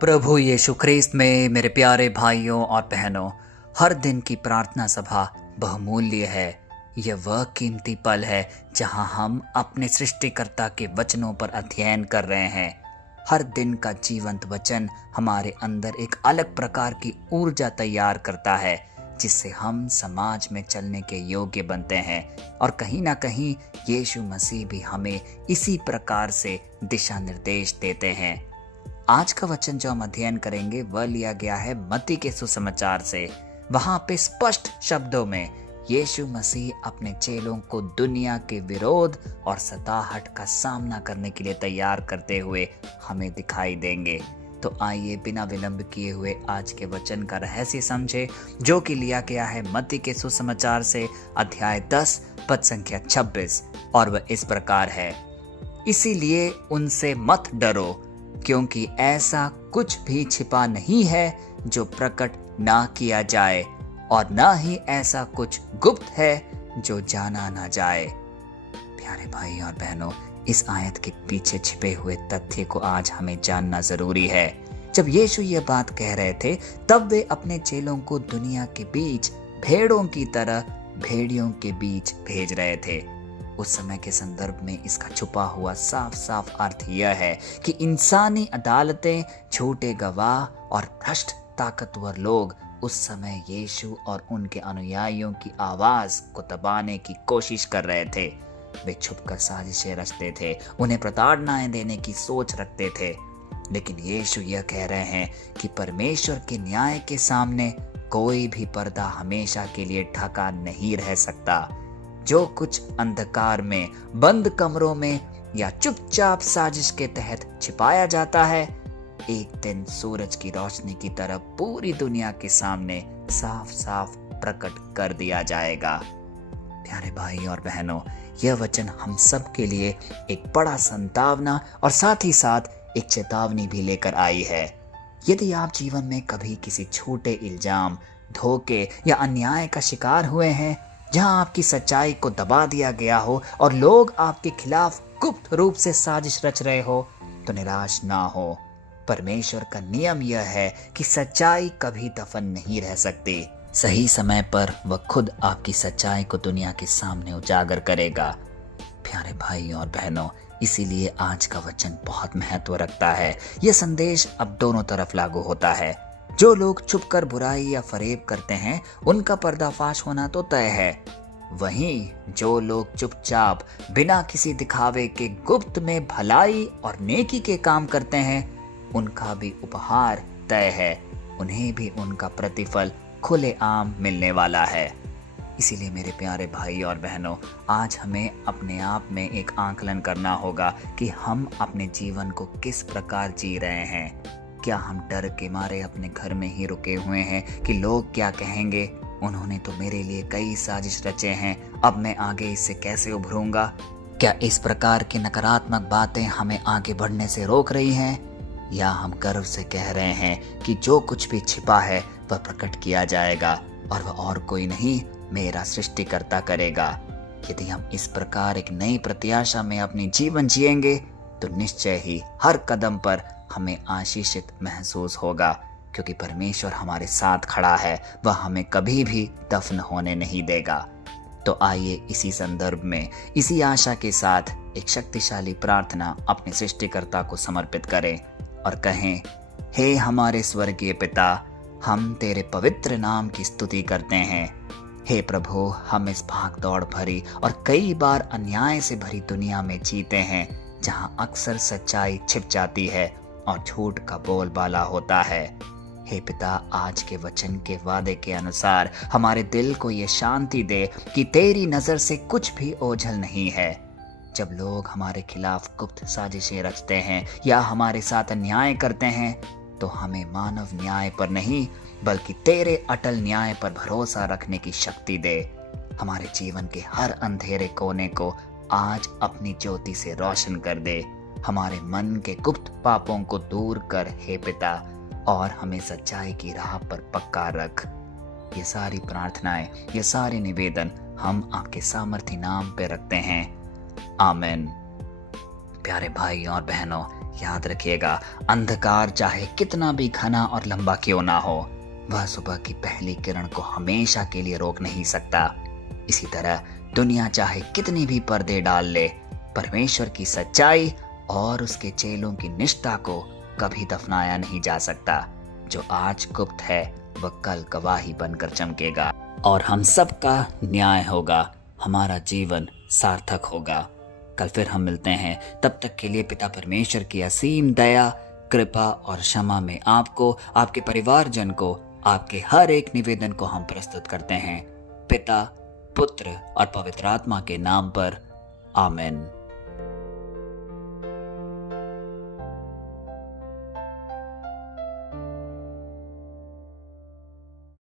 प्रभु यीशु ख्रीस्त में मेरे प्यारे भाइयों और बहनों, हर दिन की प्रार्थना सभा बहुमूल्य है। यह वह कीमती पल है जहां हम अपने सृष्टिकर्ता के वचनों पर अध्ययन कर रहे हैं। हर दिन का जीवंत वचन हमारे अंदर एक अलग प्रकार की ऊर्जा तैयार करता है, जिससे हम समाज में चलने के योग्य बनते हैं। और कहीं ना कहीं यीशु मसीह भी हमें इसी प्रकार से दिशा निर्देश देते हैं। आज का वचन जो हम अध्ययन करेंगे वह लिया गया है मत्ती के सुसमाचार से। वहां पे स्पष्ट शब्दों में यीशु मसीह अपने चेलों को दुनिया के विरोध और सताहट का सामना करने के लिए तैयार करते हुए हमें दिखाई देंगे। तो आइए बिना विलंब किए हुए आज के वचन का रहस्य समझे, जो कि लिया गया है मत्ती के सुसमाचार से अध्याय 10 पद संख्या 26, और वह इस प्रकार है। इसीलिए उनसे मत डरो, क्योंकि ऐसा कुछ भी छिपा नहीं है जो प्रकट ना किया जाए, और ना ही ऐसा कुछ गुप्त है जो जाना ना जाए। प्यारे भाई और बहनों, इस आयत के पीछे छिपे हुए तथ्य को आज हमें जानना जरूरी है। जब यीशु ये बात कह रहे थे, तब वे अपने चेलों को दुनिया के बीच भेड़ों की तरह भेड़ियों के बीच भेज रहे थे। उस समय के संदर्भ में इसका छुपा हुआ साफ साफ अर्थ यह है कि इंसानी अदालतें, झूठे गवाह और भ्रष्ट ताकतवर लोग उस समय यीशु और उनके अनुयायियों की आवाज को दबाने की कोशिश कर रहे थे। वे छुपकर साजिशें रचते थे, उन्हें प्रताड़नाएं देने की सोच रखते थे। लेकिन यीशु यह कह रहे हैं कि परमेश्वर के न्याय के सामने कोई भी पर्दा हमेशा के लिए ढका नहीं रह सकता। जो कुछ अंधकार में, बंद कमरों में या चुपचाप साजिश के तहत छिपाया जाता है, एक दिन सूरज की रोशनी की तरह पूरी दुनिया के सामने साफ साफ प्रकट कर दिया जाएगा। प्यारे भाई और बहनों, यह वचन हम सब के लिए एक बड़ा संतावना और साथ ही साथ एक चेतावनी भी लेकर आई है। यदि आप जीवन में कभी किसी छोटे इल्जाम, धोखे या अन्याय का शिकार हुए हैं, जहां आपकी सच्चाई को दबा दिया गया हो और लोग आपके खिलाफ गुप्त रूप से साजिश रच रहे हो, तो निराश ना हो। परमेश्वर का नियम यह है कि सच्चाई कभी दफन नहीं रह सकती। सही समय पर वह खुद आपकी सच्चाई को दुनिया के सामने उजागर करेगा। प्यारे भाई और बहनों, इसीलिए आज का वचन बहुत महत्व रखता है। यह संदेश अब दोनों तरफ लागू होता है। जो लोग छुपकर बुराई या फरेब करते हैं, उनका पर्दाफाश होना तो तय है। वहीं जो लोग चुपचाप बिना किसी दिखावे के गुप्त में भलाई और नेकी के काम करते हैं, उनका भी उपहार तय है। उन्हें भी उनका प्रतिफल खुलेआम मिलने वाला है। इसीलिए मेरे प्यारे भाई और बहनों, आज हमें अपने आप में एक आकलन करना होगा कि हम अपने जीवन को किस प्रकार जी रहे हैं। क्या हम डर के मारे अपने घर में ही रुके हुए हैं कि लोग क्या कहेंगे? उन्होंने तो मेरे लिए कई साजिश रचे हैं, अब मैं आगे इससे कैसे उभरूंगा? क्या इस प्रकार की नकारात्मक बातें हमें आगे बढ़ने से रोक रही हैं? या हम गर्व से कह रहे हैं कि जो कुछ भी छिपा है वह प्रकट किया जाएगा, और वह और कोई नहीं, मेरा सृष्टिकर्ता करेगा। यदि हम इस प्रकार एक नई प्रत्याशा में अपनी जीवन जिएंगे, तो निश्चय ही हर कदम पर हमें आशीषित महसूस होगा, क्योंकि परमेश्वर हमारे साथ खड़ा है। वह हमें कभी भी दफन होने नहीं देगा। तो आइए इसी संदर्भ में, इसी आशा के साथ एक शक्तिशाली प्रार्थना अपने सृष्टिकर्ता को समर्पित करें और कहें, हे हमारे स्वर्गीय पिता, हम तेरे पवित्र नाम की स्तुति करते हैं। हे प्रभु, हम इस भाग दौड़ भरी और कई बार अन्याय से भरी दुनिया में जीते हैं, जहां अक्सर सच्चाई छिप जाती है और झूठ का बोलबाला होता है। हे पिता, आज के वचन के वादे के अनुसार हमारे दिल को ये शांति दे कि तेरी नजर से कुछ भी ओझल नहीं है। जब लोग हमारे खिलाफ गुप्त साजिशें रचते हैं या हमारे साथ अन्याय करते हैं, तो हमें मानव न्याय पर नहीं बल्कि तेरे अटल न्याय पर भरोसा रखने की शक्ति दे। हमारे जीवन के हर अंधेरे कोने को आज अपनी ज्योति से रोशन कर दे। हमारे मन के गुप्त पापों को दूर कर हे पिता, और हमें सच्चाई की राह पर पक्का रख। ये सारी प्रार्थनाएं, ये सारे निवेदन हम आपके सामर्थी नाम पे रखते हैं। आमीन। प्यारे भाई और बहनों, याद रखिएगा, अंधकार चाहे कितना भी घना और लंबा क्यों ना हो, वह सुबह की पहली किरण को हमेशा के लिए रोक नहीं सकता। इसी तरह दुनिया चाहे कितनी भी पर्दे डाल ले, परमेश्वर की सच्चाई और उसके चेलों की निष्ठा को कभी दफनाया नहीं जा सकता। जो आज गुप्त है वह कल गवाही बनकर चमकेगा और हम सबका न्याय होगा, हमारा जीवन सार्थक होगा। कल फिर हम मिलते हैं, तब तक के लिए पिता परमेश्वर की असीम दया, कृपा और क्षमा में आपको, आपके परिवारजन को, आपके हर एक निवेदन को हम प्रस्तुत करते हैं, पिता, पुत्र और पवित्र आत्मा के नाम पर। आमीन।